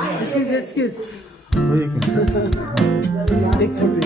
This is excuse. एक photo.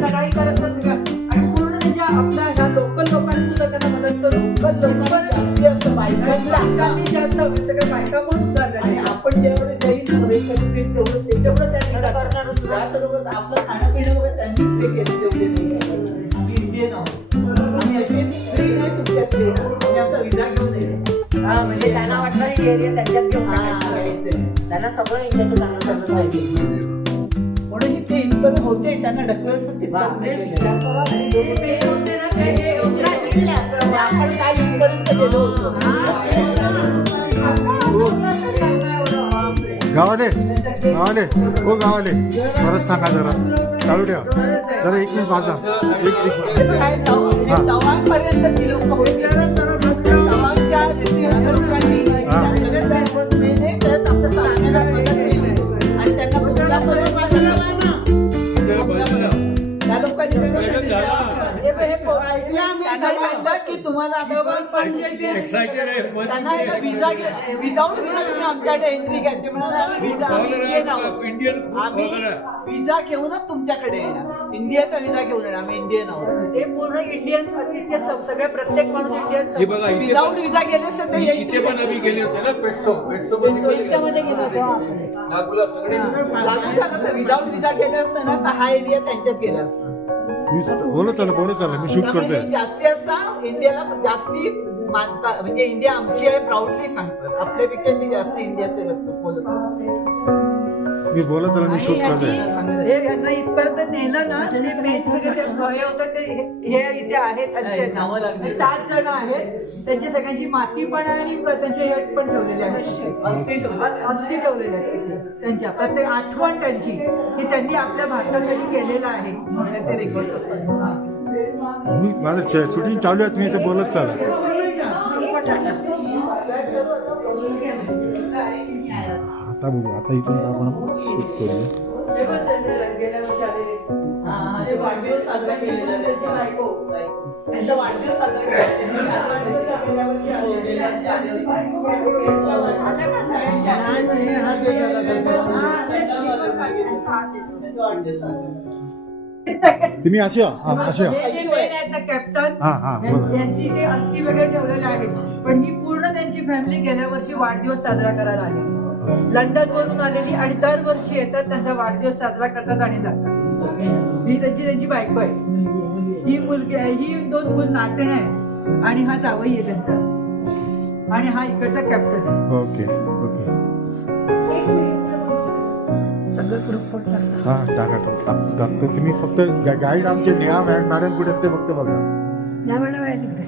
लढाई करत आणि पूर्ण त्याच्या आपल्या लोकल लोकांनी सुद्धा त्यांना मदत करून जास्त बायका सगळ्या बायका पण उद्धार झाले. आपण जेवढं जाईल तेवढं त्यांनी करणार आपलं खाणं पिणं वगैरे त्यांनी पे केलं तेवढे नाही. आम्ही इंडियन आहोत, आम्ही असे फ्री नाही तुमच्यात आम्ही आमचा विजा घेऊन येतो. म्हणजे त्यांना वाटलं एरिया त्यांच्यात घेऊन त्यांना सगळं इंडियाचं चांगलं चाललं पाहिजे म्हणून ते इथपर्यंत होते. त्यांना ढकलत होते आपण काय इथपर्यंत गेलो होतो. गावाले हो गावाले परत सांगा जरा चालू ठेवा जरा एक मिनिट वाजा तवांपर्यंत ती लोक होते. तवांच्या लोकांनी आणि त्यांना त्या लोकांनी की तुम्हाला त्यांना विजा विदाऊट विजा तुम्ही आमच्याकडे एंट्री घ्या. ते म्हणाले आम्ही विजा घेऊनच तुमच्याकडे येणार. इंडियाचा विजा घेऊन येणार. आम्ही इंडियन आहोत. ते पूर्ण इंडियन सगळ्या प्रत्येक माणूस इंडियन विदाऊट विजा गेले असते ते इथे पण आम्ही गेले होते ना मध्ये गेलो होतो. विदाऊट विजा गेले असतं ना तर हा एरिया त्यांच्यात गेला असता. बोलत चाललं मी शूट करतोय. जास्ती असता इंडियाला जास्ती मानता म्हणजे इंडिया आमची आहे प्राऊडली सांगतात. आपल्यापेक्षा ते जास्त इंडियाचे बोलत मी बोलत चाललं मी शूट करतोय. यांना इथपर्यंत नेलं ना ते बेंच वगैरे हे होतं ते हे इथे आहेत 7 जण आहेत. त्यांची सगळ्यांची माती पण आहे आणि त्यांचे हे पण ठेवलेले आहेत. अस्थि ठेवलेले आहेत त्यांच्या प्रत्येक आठवण त्यांची की त्यांनी आपल्या भारतासाठी केलेलं आहे. मी माझं शूटिंग चालू आहे. तुम्ही असं बोलत चाला. आता बघू आता इथून आपण शूट करूया. वाढदिवस साजरा केलेला त्यांच्या बायको त्यांचा वाढदिवस साजरा तुम्ही अशी कॅप्टन यांची ते अस्थि वगैरे ठेवलेले आहेत. पण ही पूर्ण त्यांची फॅमिली गेल्या वर्षी वाढदिवस साजरा करायला आली. लंडन वरून आलेली आणि दरवर्षी येतात त्यांचा वाढदिवस साजरा करतात आणि जातात. ही त्यांची बायको आहे. ही मुलगी आहे. ही 2 मुलं नातणे आहेत आणि हा जावई आहे त्यांचा आणि हा इकडचा कॅप्टन आहे. ओके ओके सगळं ग्रुप टाका तुम्ही फक्त गाईड आमचे नेहा मॅडम कुठे ते फक्त बघा. मॅडम आहे तिकडे.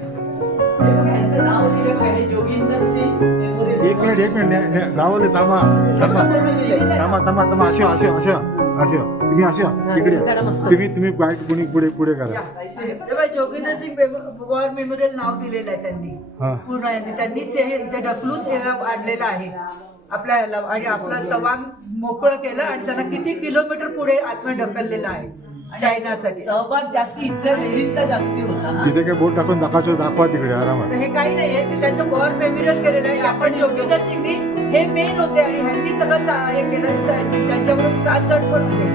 एक मिनिट गावाले थांबा अशा तुम्ही अशा इकडे तुम्ही गाईड कोणी पुढे करा. जोगिंदर सिंग वॉर मेमोरियल नाव दिलेलं आहे त्यांनी पूर्ण त्यांनीच हे इथे ढकलून त्याला वाढलेलं आहे आपल्याला आणि आपला तवांग मोकळं केलं आणि त्यांना किती किलोमीटर पुढे आत्मा ढकललेला आहे. चायनासाठी सहभाग जास्ती इथल्या लेडीजचा जास्ती होता. तिथे काय बोट टाकून दाखवा तिकडे आरामात. हे काही नाहीये की त्यांचं वॉर मेमोरियल केलेलं आहे. आपण जोगिंदर सिंगनी हे मेन होते आणि ह्यांनी सगळं हे केलं. त्यांच्याबरोबर 7 जण पण होते.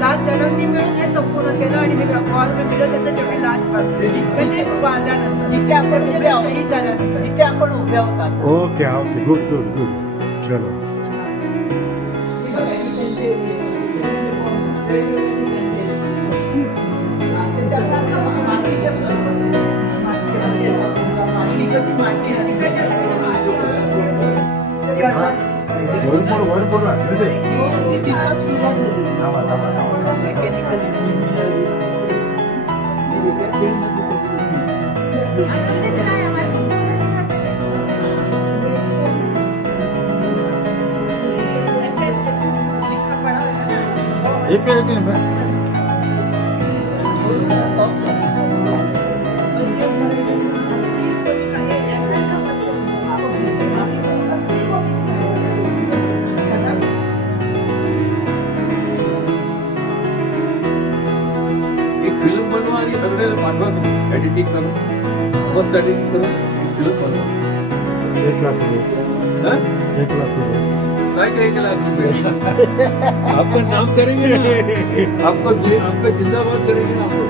7 जणांनी मिळून हे संपूर्ण केलं आणि हे वॉल दिलं त्याचं शेवटी लास्ट म्हणजे बांधल्यानंतर जिथे आपण म्हणजे उभे आहोत शहीद झाल्यानंतर जिथे आपण उभे होतात okay okay good good good चलो वरपूर राहत ते एक फिल्म बनवा आणि सगळे पाठवा तुम्ही एडिटिंग करून मस्त एडिटिंग करून फिल्म बनवा 1 लाख रुपये हाँ? 1 लाख रुपये काय काय केला तुम्ही आपका नाम करेंगे ना आपका जिंदाबाद करेंगे ना आपको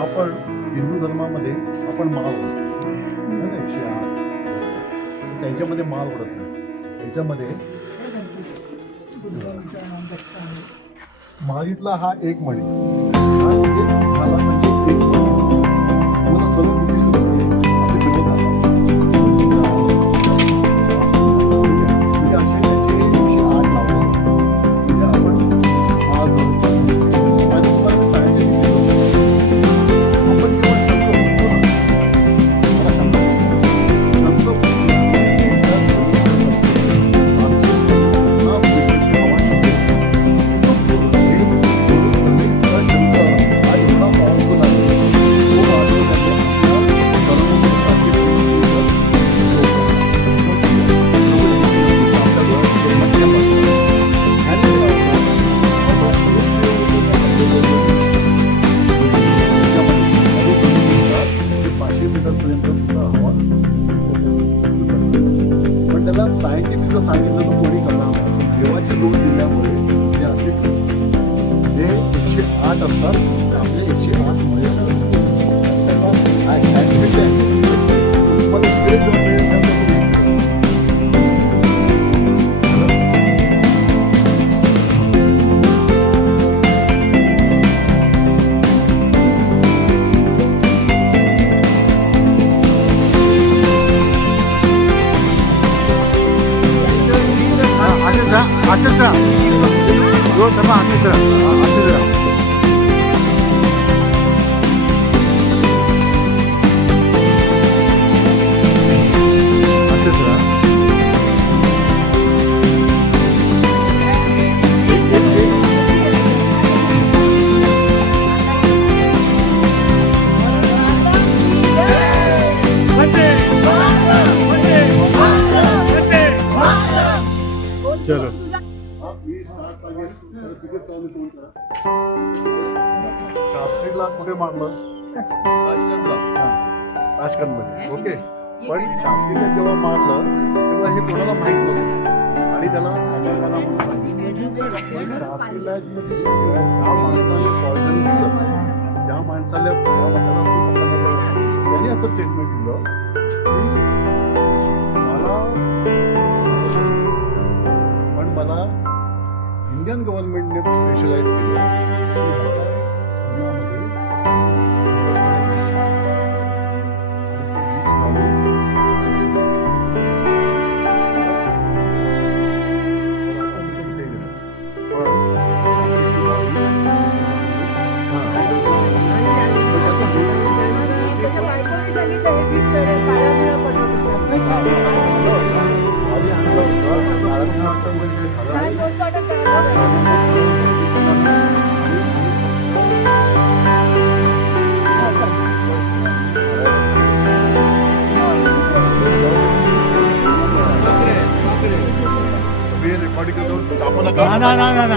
आपण हिंदू धर्मामध्ये आपण माळ ओढतो है ना 108 त्यांच्यामध्ये माळ ओढत नाही त्यांच्यामध्ये माळीतला हा एक मणी हा एक झाला म्हणजे एक मणी मला सलग बुद्धिस्ट आपली फिरत म्हणजे असे त्याचे 108 लावले म्हणजे आपण माळ धरतो आणि तुम्हाला मी सांगितलं आपण जेव्हा शब्द बोलतो ना मला सांगा शब्द पण त्याला सायंटिफिक जर सांगितलं तर कोणी करणार नाही देवाची जोड दिल्यामुळे ते असे हे 108 असतात आपले 108 मध्ये असेच राहा जो धर्म असेच राहा असेच राहा असेच राहा चलो शास्त्रीला कुठे मारलं ताशकंदमध्ये ओके पण शास्त्रीला जेव्हा मारलं तेव्हा हे कोणाला माहित नव्हतं आणि त्याला अपंगाला म्हणून सांगितलं. पण रासलीला ज्या माणसाने पॉयझन दिलं, ज्या माणसाला त्यांनी असं स्टेटमेंट दिलं की मला इंडियन गव्हर्नमेंटने स्पेशलाइज केलं त्याच्या बायकोने सांगितलं हे fish curry काळा मिळा काय बोलतो आता रेकॉर्डिंग करून आपण ना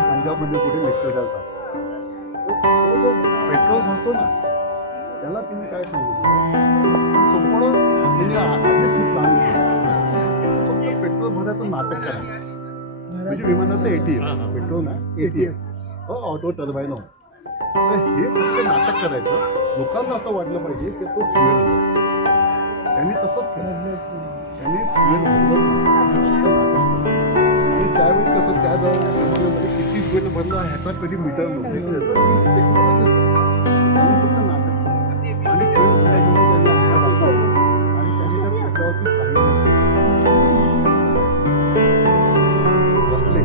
पंजाबमध्ये कुठे लेक्चर द्यायला जो पेट्रोल भरतो ना त्याला तिने काय सांगितलं संपूर्ण म्हणजे आजच ही प्लॅन फक्त पेट्रोल भरायचं नाटक करायचं म्हणजे विमानाचं एटीएम पेट्रोल ना एटीएम ऑटो टर्बाईन तर हे फक्त नाटक करायचं लोकांना असं वाटलं पाहिजे की तो फ्युएल त्यांनी तसंच केलं त्यांनी फ्युएल भरलं आणि त्यावेळी कसं त्या जमान्यामध्ये किती फ्युएल भरलं ह्याचा कधी मीटर नव्हतं फक्त नाटक केलं. आणि फ्युएल भरल्यामुळे त्यांनी हात दाखवला. आणि त्यांनी त्या पेट्रोलची सांगितलं बसले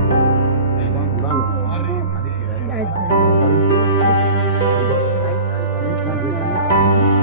आणि